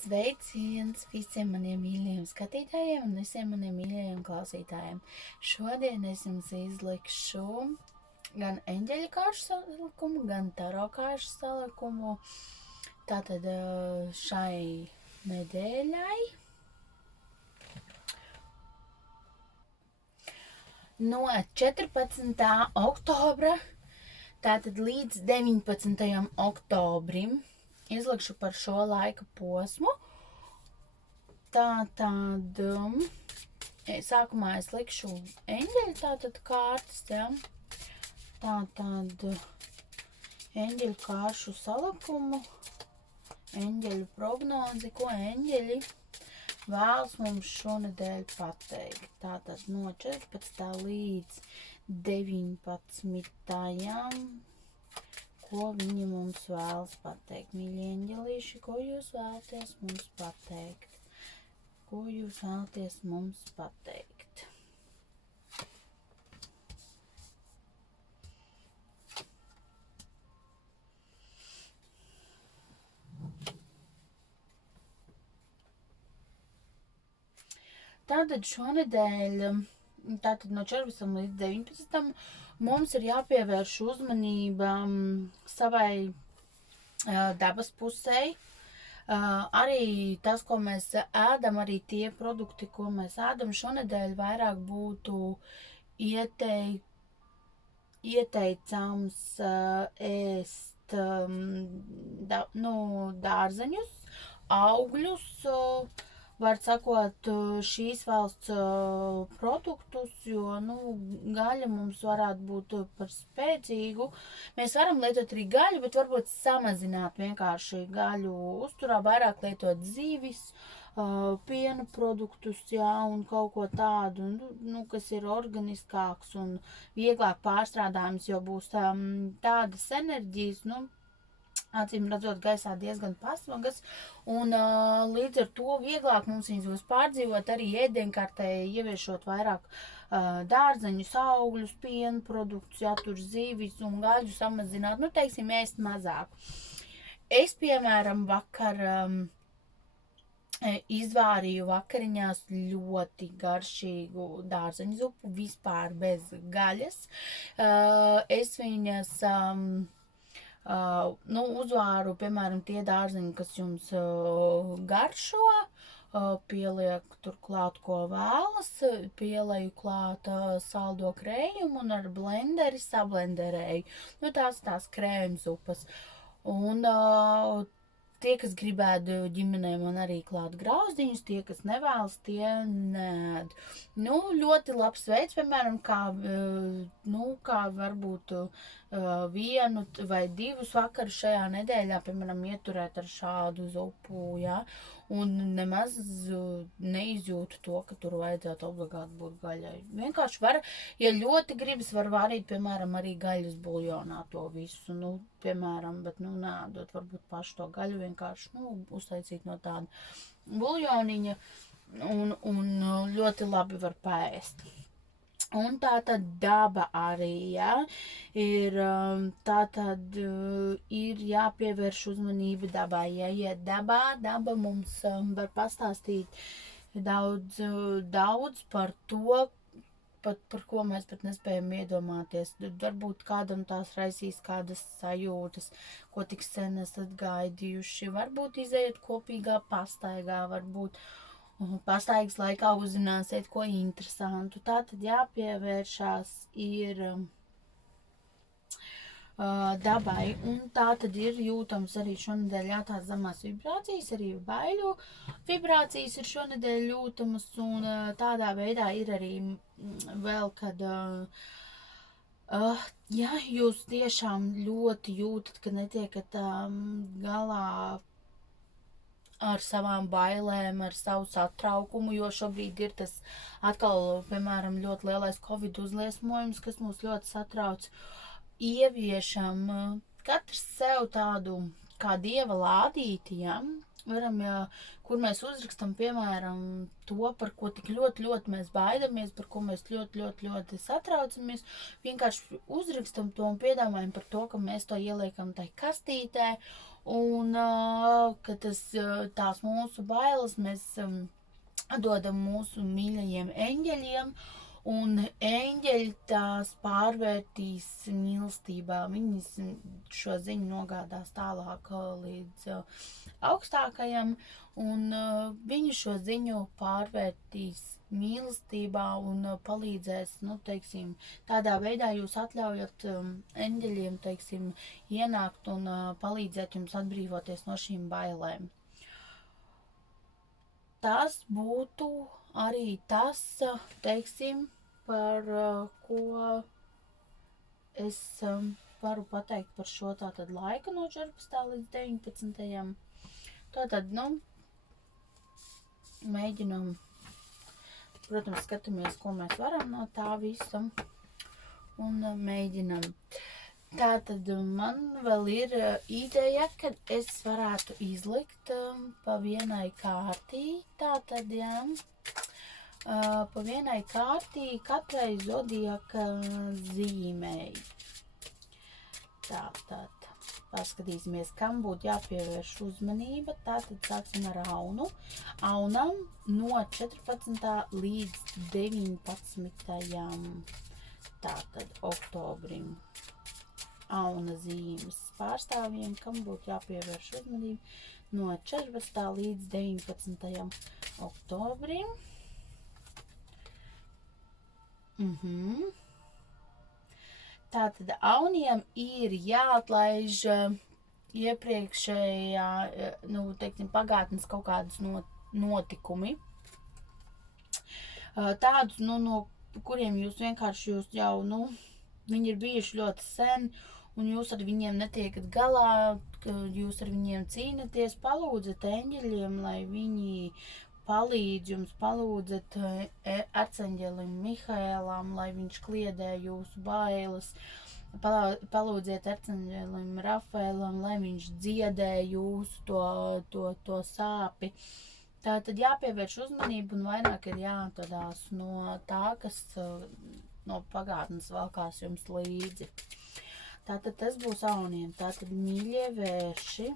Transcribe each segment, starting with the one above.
Sveiciens visiem maniem mīļajiem skatītājiem un visiem maniem mīļajiem klausītājiem. Šodien es jums izlikšu gan eņģeļu kāršu salikumu, gan taro kāršu salikumu. Tātad šai nedēļai no 14. oktobra tātad līdz 19. oktobrim izlikšu par šo laika posmu. Tātad sākumā es likšu eņģeļu tātad kārtas, ja. Tātad eņģeļu kāršu salikumu, eņģeļu prognozi, ko eņģeļi vēlas mums šonedēļ pateikt. Tātad no 14. līdz 19. Ko viņi mums vēlas pateikt. Mīļie eņģelīši, ko jūs vēlaties mums pateikt? Ko jūs vēlaties mums pateikt? Tātad šonedēļ, tātad no 14. līdz 19. mums ir jāpievērš uzmanība savai dabas pusei. Arī tas, ko mēs ēdam, arī tie produkti, ko mēs ēdam, šonedēļ vairāk būtu ieteicams ēst dārzeņus, augļus, var sakot, šīs valsts produktus, jo, gaļa mums varētu būt par spēcīgu. Mēs varam lietot arī gaļu, bet varbūt samazināt vienkārši gaļu uzturā, vairāk lietot zivis, piena produktus, jā, un kaut ko tādu, kas ir organiskāks un vieglāk pārstrādājums, jo būs tādas enerģijas, acīm redzot, gaisā diezgan pasmagas, un līdz ar to vieglāk mums viņas būs pārdzīvot arī ēdienkartē, ieviešot vairāk dārzeņus, augļus, piena produktus, tur zivis un gaļu samazināt, teiksim, ēst mazāk. Es, piemēram, vakar izvārīju vakariņās ļoti garšīgu dārzeņu zupu, vispār bez gaļas. Es viņas uzvāru, piemēram, tie dārzeņi, kas jums garšo, pieliek turklāt, ko vēlas, pielēju klāt saldo krējumu un ar blenderi sablenderēju. Tās krējumzupas. Un tie, kas gribētu ģimenē, man arī klāt grauzdiņus, tie, kas nevēlas, tie nēd. Ļoti labs veids, piemēram, kā varbūt vienu vai divus vakarus šajā nedēļā, piemēram, ieturēt ar šādu zupu, ja, un nemaz neizjūtu to, ka tur vajadzētu obligāti būt gaļai. Vienkārši var, ja ļoti gribas, var varīt, piemēram, arī gaļas buljonā to visu, piemēram, bet, neādot varbūt pašu to gaļu, vienkārši, uztaisīt no tāda buljoniņa un ļoti labi var paēst. Un tātad daba arī, ja, ir jāpievērš uzmanība dabai. Ja iet dabā, daba mums var pastāstīt daudz par to, par ko mēs pat nespējam iedomāties. Varbūt kādam tās raisīs kādas sajūtas, ko tik sen esat gaidījuši. Varbūt iziet kopīgā pastaigā, varbūt pastaigas laikā uzzināsiet ko interesantu. Tātad jāpievēršās ir dabai, un tātad ir jūtams arī šonedēļ tās zemās vibrācijas, arī baiļu vibrācijas ir šonedēļ jūtamas, un tādā veidā ir arī vēl, kad ja jūs tiešām ļoti jūtat, ka netiekat galā ar savām bailēm, ar savu satraukumu, jo šobrīd ir tas atkal, piemēram, ļoti lielais Covid uzliesmojums, kas mūs ļoti satrauc. Ieviešam katrs sev tādu kā dieva lādīti, ja? Varam, kur mēs uzrakstam, piemēram, to, par ko tik ļoti mēs baidamies, par ko mēs ļoti satraucamies. Vienkārši uzrakstam to un piedāvājam par to, ka mēs to ieliekam tai kastītē Un, ka tās mūsu bailes mēs dodam mūsu mīļajiem eņģeļiem, un eņģeļi tās pārvērtīs mīlestībā. Viņas šo ziņu nogādās tālāk līdz augstākajam, un viņi šo ziņu pārvērtīs mīlestībā un palīdzēs, teiksim, tādā veidā jūs atļaujat eņģeļiem, teiksim, ienākt un palīdzēt jums atbrīvoties no šīm bailēm. Tas būtu arī tas, teiksim, par ko es varu pateikt par šo tātad laika no 14. līdz 19. Tātad, mēģinam, protams, skatāmies, ko mēs varam no tā visa, un mēģinam. Tātad man vēl ir ideja, ka es varētu izlikt pa vienai kārtī, tātad, jā, pa vienai kārtī katrai zodiaka zīmei. Tātad, paskatīsimies, kam būtu jāpievērš uzmanība. Tātad sāksim ar aunu. Aunam no 14. līdz 19. Tātad oktobrim. Auna zīmes pārstāvjiem, kam būtu jāpievērš uzmanība no 14. līdz 19. oktobrim. Tātad auniem ir jāatlaiž iepriekšējā, teiksim, pagātnes kaut kādas notikumi. Tādus, no kuriem jūs jau, viņi ir bijuši ļoti sen, un jūs ar viņiem netiekat galā, jūs ar viņiem cīnaties, palūdzat eņģeļiem, lai viņi palīdz jums, palūdzat arceņģelim Mihaēlam, lai viņš kliedē jūsu bailes, palūdziet arceņģelim Rafaēlam, lai viņš dziedē jūsu to sāpi. Tātad jāpievērš uzmanību un vairāk ir jāatradās no tā, kas no pagātnes valkās jums līdzi. Tātad tas būs auniem. Tātad mīļie vērši,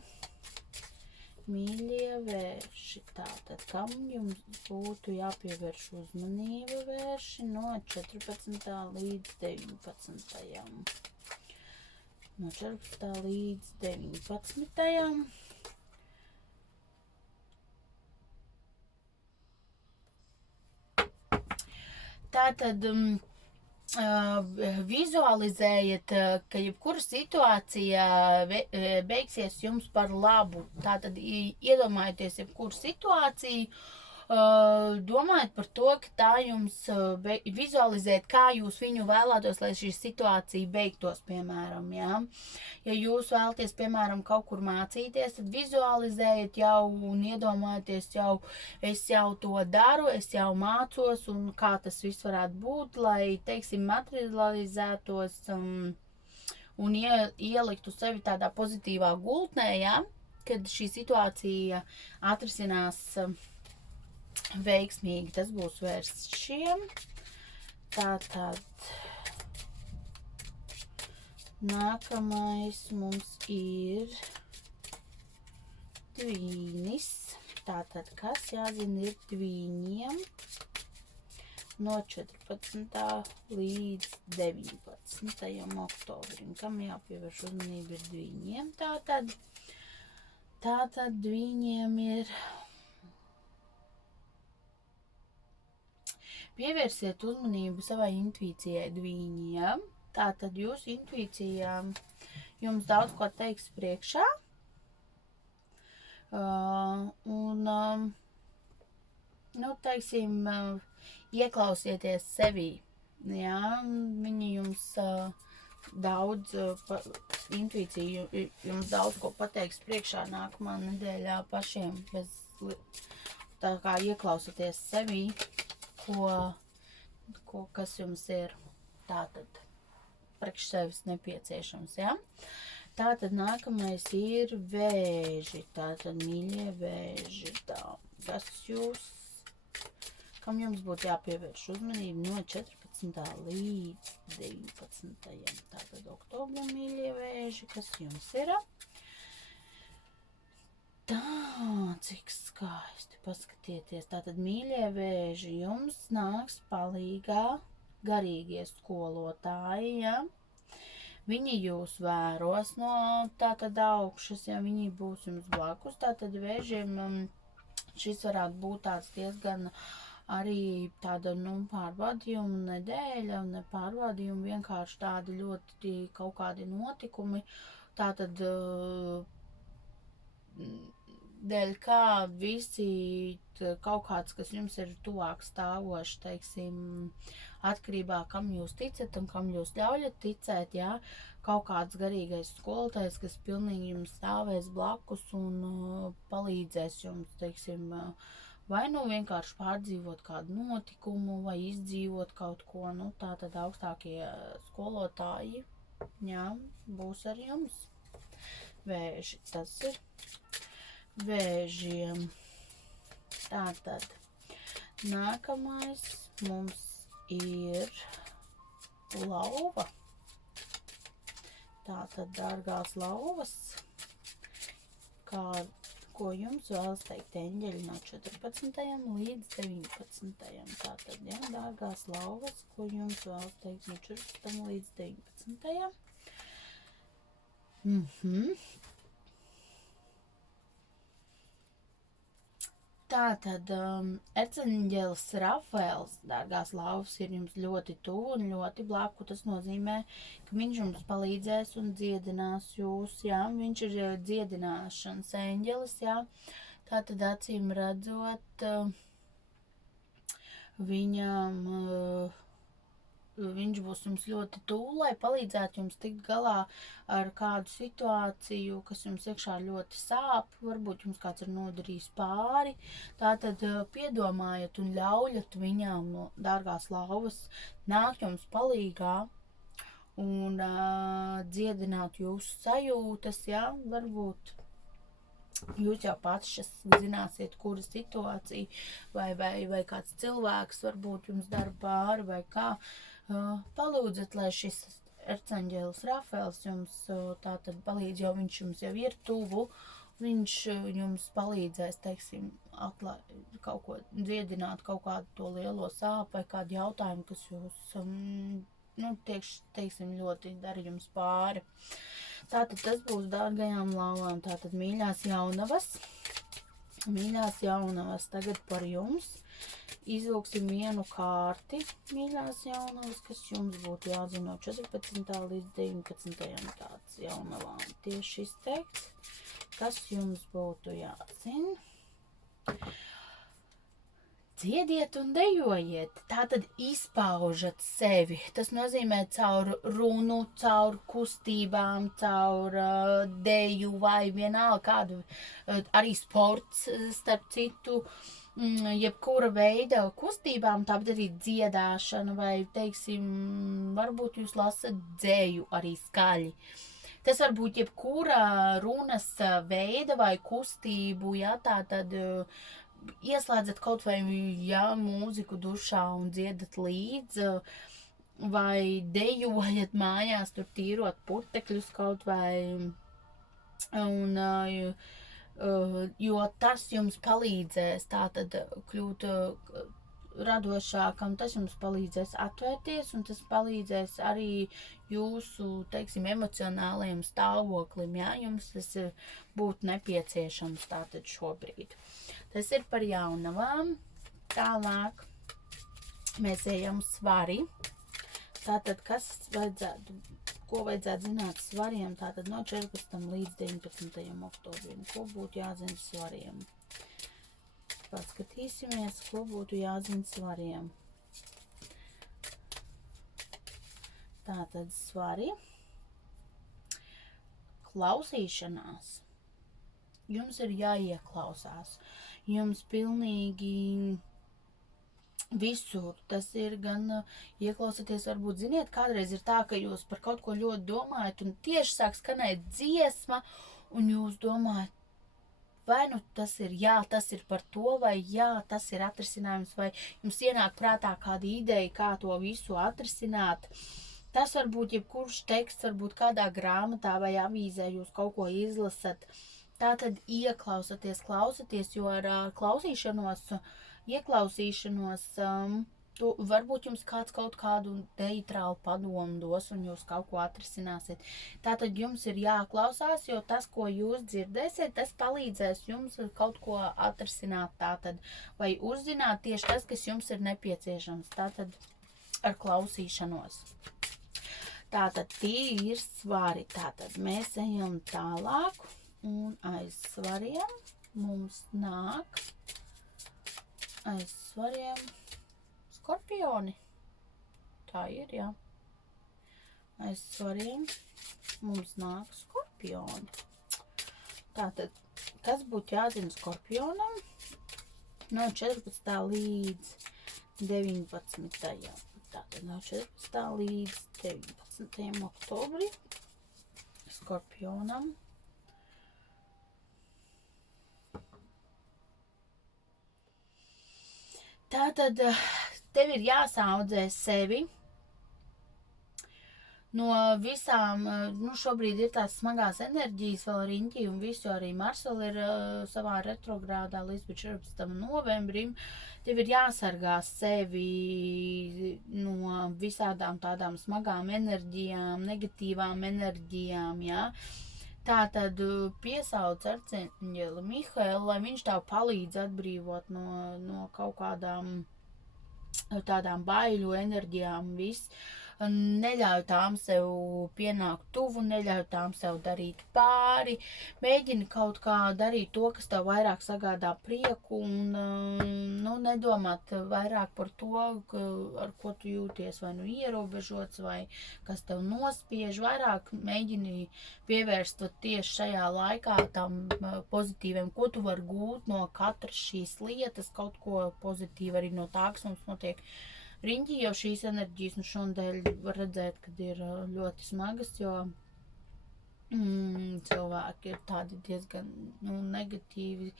tātad kam jums būtu jāpievērš uzmanība vērši no 14. līdz 19. No 14. līdz 19. Tātad vizualizējiet, ka jebkura situācija beigsies jums par labu. Tātad iedomājieties jebkuru situāciju, domājiet par to, ka tā jums vizualizēt, kā jūs viņu vēlētos, lai šī situācija beigtos, piemēram, jā. Ja jūs vēlaties, piemēram, kaut kur mācīties, tad vizualizējiet jau un iedomājieties jau, es jau to daru, es jau mācos un kā tas viss varētu būt, lai, teiksim, materializētos un ieliktu sevi tādā pozitīvā gultnē, jā, kad šī situācija atrisinās veiksmīgi. Tas būs vērsts šiem. Tātad nākamais mums ir tvīnis. Tātad, kas jāzina ir tvīņiem no 14. līdz 19. oktobrim. Kam jāpievērš uzmanība ir tvīņiem. Tātad tvīņiem ir pievērsiet uzmanību savai intuīcijai, tvīņiem. Tātad jūsu intuīcija jums daudz ko teiks priekšā. Teiksim, ieklausieties sevī. Jā, viņi jums daudz, intuīcija jums daudz ko pateiks priekšā nākamā nedēļā pašiem. Tā kā ieklausieties sevī. Kas jums ir tātad priekš sevis nepieciešams, ja? Tātad nākamais ir vēži, tātad mīļie vēži, kam jums būtu jāpievērš uzmanību no 14. līdz 19. Tātad oktobra mīļie vēži, kas jums ir? Tā, cik skaisti, paskatieties. Tātad, mīļie vēži, jums nāks palīgā garīgie skolotāji, ja? Viņi jūs vēros no tātad augšas, ja viņi būs jums blakus. Tātad vēžiem šis varētu būt tāds diezgan arī tāda, pārbaudījuma nedēļa, ne pārbaudījuma, vienkārši tādi ļoti kaut kādi notikumi. Tātad, dēļ kā visi kaut kāds, kas jums ir tuvāk stāvoši, teiksim, atkarībā, kam jūs ticat un kam jūs ļaujat ticēt, jā, kaut kāds garīgais skolotājs, kas pilnīgi jums stāvēs blakus un palīdzēs jums, teiksim, vai vienkārši pārdzīvot kādu notikumu, vai izdzīvot kaut ko, tātad augstākie skolotāji, jā, būs ar jums. Vēži, tas ir vēžiem. Tātad, nākamais mums ir lauva. Tātad, dārgās lauvas, ko jums vēlas teikt eņģeļi no 14. līdz 19. Tātad, jā, dārgās lauvas, ko jums vēlas teikt no 14. līdz 19. Tātad, erceņģelis Rafaels, dārgās lauvas, ir jums ļoti tuvu un ļoti blaku. Tas nozīmē, ka viņš jums palīdzēs un dziedinās jūs, jā. Viņš ir dziedināšanas eņģelis, jā. Tātad, acīm redzot, viņš būs jums ļoti tuvu, lai palīdzētu jums tikt galā ar kādu situāciju, kas jums iekšā ļoti sāp, varbūt jums kāds ir nodarījis pāri. Tātad piedomājat un ļaujat viņām, dārgās lauvas, nākt jums palīgā un dziedināt jūsu sajūtas, jā, varbūt jūs jau pats zināsiet, kura situācija vai kāds cilvēks varbūt jums dara pāri vai kā. Palūdzat, lai šis erceņģelis Rafaels jums tātad palīdz, jo viņš jums jau ir tuvu, viņš jums palīdzēs, teiksim, kaut ko dziedināt, kaut kādu to lielo sāpu vai kādu jautājumu, kas jūs, teiksim, ļoti dara jums pāri. Tātad tas būs dārgajām lauvām, tātad mīļās jaunavas, tagad par jums. Izvilksim vienu kārti, mīļās jaunavas, kas jums būtu jāzina no 14. līdz 19. tāds jaunavām tieši izteikts, kas jums būtu jāzina. Dziediet un dejojiet, tātad izpaužat sevi. Tas nozīmē caur runu, caur kustībām, caur deju vai vienalga kādu, arī sports starp citu, jebkura veida kustībām, tāpat arī dziedāšana vai, teiksim, varbūt jūs lasat dzēju arī skaļi. Tas var būt jebkura runas veida vai kustību, ja tātad ieslēdzat kaut vai, ja, mūziku dušā un dziedat līdz, vai dejojat mājās, tur tīrot putekļus kaut vai, un jo tas jums palīdzēs tātad kļūt radošākam, tas jums palīdzēs atvērties un tas palīdzēs arī jūsu, teiksim, emocionālajiem stāvoklim, jā, jums tas būtu nepieciešams tātad šobrīd. Tas ir par jaunavām. Tālāk mēs ejam svari. Tātad, ko vajadzētu zināt svariem, tātad no 14. līdz 19. oktobrim. Ko būtu jāzina svariem? Paskatīsimies, ko būtu jāzina svariem. Tātad svari. Klausīšanās. Jums ir jāieklausās. Jums pilnīgi visur. Tas ir gan ieklausieties, varbūt ziniet, kādreiz ir tā, ka jūs par kaut ko ļoti domājat un tieši sāk skanēt dziesma un jūs domājat, vai tas ir jā, tas ir par to, vai jā, tas ir atrisinājums, vai jums ienāk prātā kāda ideja, kā to visu atrisināt. Tas var būt jebkurš teksts, varbūt kādā grāmatā vai avīzē jūs kaut ko izlasat. Tātad klausaties, jo ar ieklausīšanos, varbūt jums kāds kaut kādu neitrālu padomu dos un jūs kaut ko atrisināsiet. Tātad jums ir jāklausās, jo tas, ko jūs dzirdēsiet, tas palīdzēs jums kaut ko atrisināt tātad, vai uzzināt tieši tas, kas jums ir nepieciešams. Tātad ar klausīšanos. Tātad tie ir svari. Tātad mēs ejam tālāk un aiz svariem mums nāk skorpioni. Tā ir, jā. Aiz svariem mums nāk skorpioni. Tātad, kas būtu jāzina skorpionam no 14. līdz 19. Tātad no 14. līdz 19. oktobrim skorpionam. Tātad tev ir jāsaudzē sevi no visām, šobrīd ir tās smagās enerģijas, vēl riņķi un visu, arī Mars vēl ir savā retrogrādā līdz 14. novembrim. Tev ir jāsargā sevi no visādām tādām smagām enerģijām, negatīvām enerģijām, jā. Tātad piesauc arcēņģeli Mihaelu, lai viņš tev palīdz atbrīvot no kaut kādām tādām baiļu enerģijām, viss. Neļauj tām sev pienākt tuvu, neļauj tām sev darīt pāri, mēģini kaut kā darīt to, kas tev vairāk sagādā prieku un nedomāt vairāk par to, ar ko tu jūties vai ierobežots vai kas tev nospiež, vairāk mēģini pievērst tieši šajā laikā tam pozitīviem, ko tu vari gūt no katras šīs lietas, kaut ko pozitīvu arī no tā, kas mums notiek. Riņķī jau šīs enerģijas šonadēļ var redzēt, kad ir ļoti smagas, jo cilvēki ir tādi diezgan negatīvi,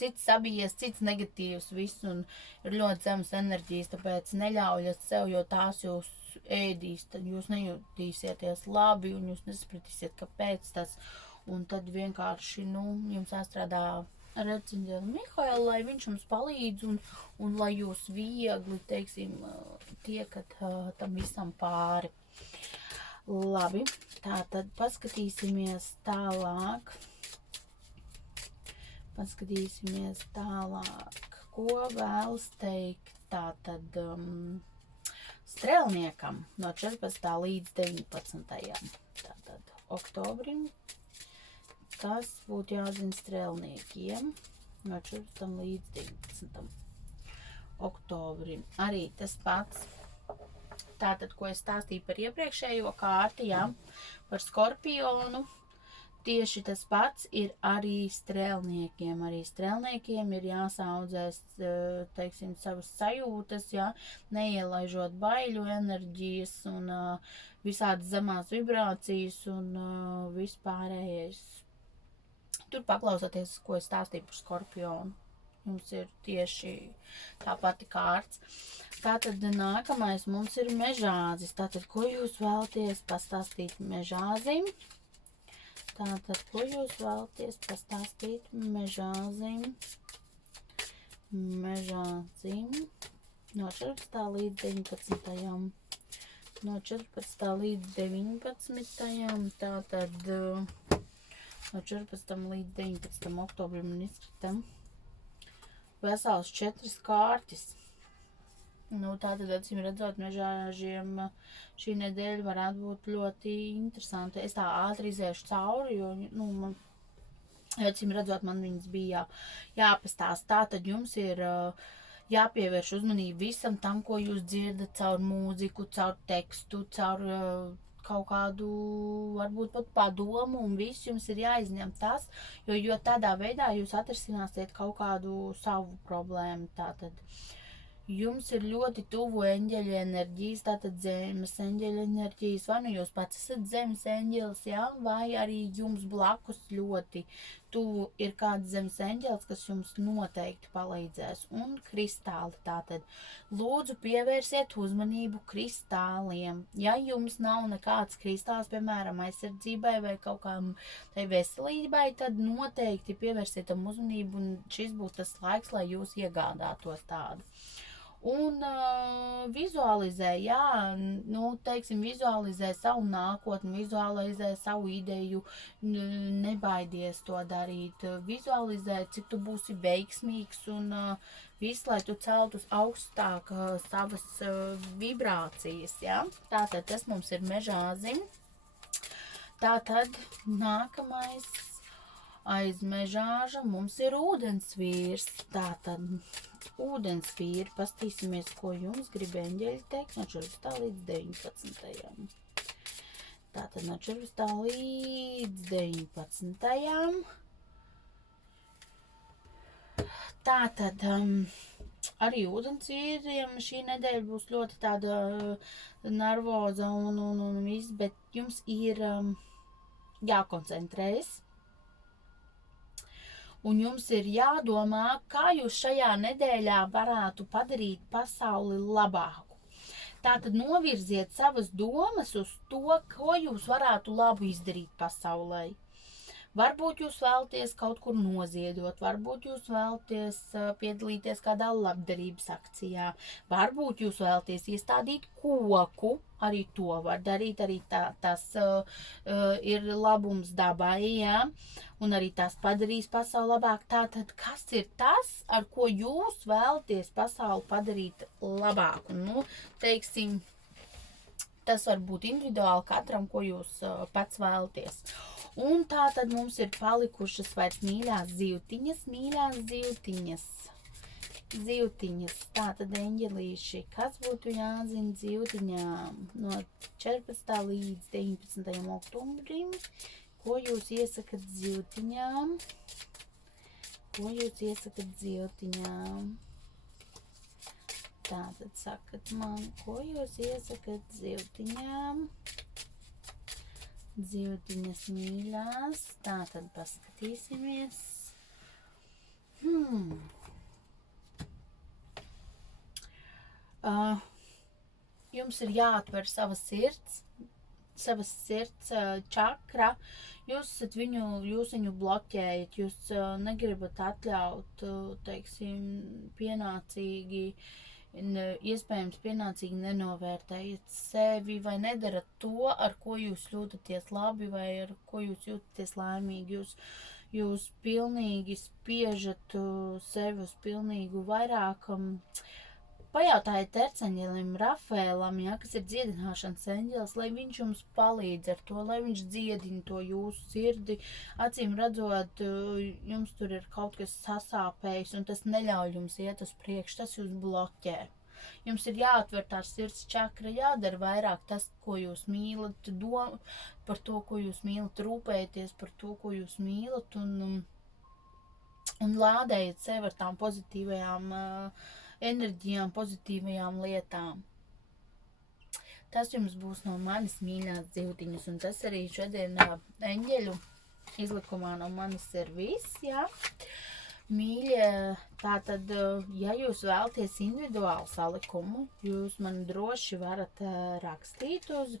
cits sabijies, cits negatīvs, viss, un ir ļoti zemes enerģijas, tāpēc neļaujat sev, jo tās jūs ēdīs, tad jūs nejūtīsieties labi, un jūs nesapratīsiet, kāpēc tas, un tad vienkārši, jums jāstrādā ar arcēņģeli Mihaelu, lai viņš jums palīdz un lai jūs viegli, teiksim, tiekat tam visam pāri. Labi, tātad paskatīsimies tālāk. Ko vēlas teikt tātad strēlniekam no 14. līdz 19. Tātad oktobrim. Kas būtu jāzina strēlniekiem no 14. līdz 19. oktobrim. Arī tas pats, tātad, ko es stāstīju par iepriekšējo kārti, jā, par skorpionu, tieši tas pats ir arī strēlniekiem. Arī strēlniekiem ir jāsaudzēs, teiksim, savas sajūtas, jā, neielaižot baiļu enerģijas un visādas zemās vibrācijas un vispārējais. Tur paklausāties, ko es stāstīju par skorpionu. Jums ir tieši tā pati kārts. Tātad nākamais mums ir mežāzis. Tātad, ko jūs vēlaties pastāstīt mežāzim? Tātad, ko jūs vēlaties pastāstīt mežāzim? Mežāzim no 14. līdz 19. No 14. līdz 19. Tātad no 14. līdz 19. oktobrim un izskatam vesels 4 kārtis. Tātad, acīm redzot, mežāžiem šī nedēļa varētu būt ļoti interesanti. Es tā ātri iziešu cauri, jo, acīm redzot, man viņas bija jāpastāst. Tātad jums ir jāpievērš uzmanību visam tam, ko jūs dzirdat caur mūziku, caur tekstu, caur kaut kādu, varbūt pat padomu, un viss jums ir jāizņem tas, jo tādā veidā jūs atrisināsiet kaut kādu savu problēmu. Tātad jums ir ļoti tuvu eņģeļu enerģijas, tātad zemes eņģeļu enerģijas, vai jūs pats esat zemes eņģelis, jā, vai arī jums blakus ļoti tuvu ir kāds zemes eņģelis, kas jums noteikti palīdzēs. Un kristāli tātad. Lūdzu, pievērsiet uzmanību kristāliem. Ja jums nav nekāds kristāls, piemēram, aizsardzībai vai kaut kādam tai veselībai, tad noteikti pievērsiet tam uzmanību, un šis būs tas laiks, lai jūs iegādātos tādu. Un vizualizē, teiksim, vizualizē savu nākotni, vizualizē savu ideju, nebaidies to darīt, vizualizē, cik tu būsi veiksmīgs un viss, lai tu celtu augstāk savas vibrācijas, ja? Tātad tas mums ir mežāzim. Tātad nākamais aiz mežāža mums ir ūdensvīrs. Tātad ūdensvīri, pastīsimies, ko jums grib eņģeļi teikt no 14. līdz 19. Tātad no 14. līdz 19. Tātad arī ūdensvīriem šī nedēļa būs ļoti tāda nervoza un viss, bet jums ir jākoncentrējas. Un jums ir jādomā, kā jūs šajā nedēļā varētu padarīt pasauli labāku. Tātad novirziet savas domas uz to, ko jūs varētu labu izdarīt pasaulē. Varbūt jūs vēlaties kaut kur noziedot, varbūt jūs vēlaties piedalīties kādā labdarības akcijā, varbūt jūs vēlaties iestādīt koku, arī to var darīt, arī tas ir labums dabai, ja? Un arī tas padarīs pasauli labāk. Tātad, kas ir tas, ar ko jūs vēlaties pasauli padarīt labāku? Nu, teiksim, tas var būt individuāli katram, ko jūs pats vēlaties. Un tā tad mums ir palikušas vairs mīļās zivtiņas. Tātad eņģelīši, kas būtu jāzina zivtiņām no 14. līdz 19. oktobrim? Ko jūs iesakat zivtiņām? Tātad sakat man, ko jūs iesakat zivtiņām? Zivtiņas mīļās, tātad paskatīsimies. Jums ir jāatver savas sirds čakra. Jūs viņu bloķējat, jūs negribat atļaut, teiksim, iespējams pienācīgi nenovērtējat sevi vai nedarat to, ar ko jūs jūtaties labi vai ar ko jūs jūtaties laimīgi. Jūs pilnīgi spiežat sevi uz pilnīgu vairāk. Pajautājiet erceņģelim Rafēlam, kas ir dziedināšanas eņģelis, lai viņš jums palīdz ar to, lai viņš dziedina to jūsu sirdi. Acīm redzot, jums tur ir kaut kas sasāpējis, un tas neļauj jums iet uz priekšu, tas jūs bloķē. Jums ir jāatver tā sirds čakra, jādara vairāk tas, ko jūs mīlat, par to, ko jūs mīlat, rūpēties par to, ko jūs mīlat, un lādējat sevi ar tām pozitīvajām enerģijām, pozitīvajām lietām. Tas jums būs no manis mīļās zivtiņas, un tas arī šodien eņģeļu izlikumā no manis ir viss, jā. Mīļie, tātad, ja jūs vēlaties individuālu salikumu, jūs man droši varat rakstīt uz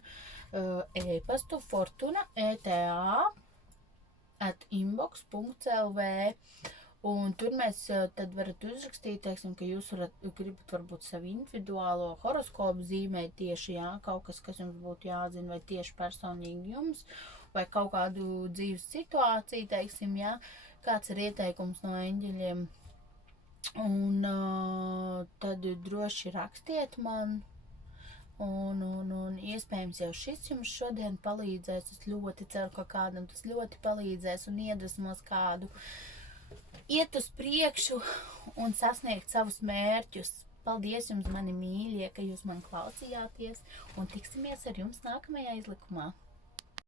e-pastu fortuna eta@inbox.lv. Un tur mēs tad varat uzrakstīt, teiksim, ka jūs gribat varbūt savu individuālo horoskopu zīmēt tieši, kaut kas jums būtu jāzina, vai tieši personīgi jums, vai kaut kādu dzīves situāciju, teiksim, kāds ir ieteikums no eņģeļiem. Un tad droši rakstiet man. Un iespējams jau šis jums šodien palīdzēs. Es ļoti ceru, ka kādam tas ļoti palīdzēs un iedvesmos kādu iet uz priekšu un sasniegt savus mērķus. Paldies jums, mani mīļie, ka jūs man klausījāties, un tiksimies ar jums nākamajā izlikumā.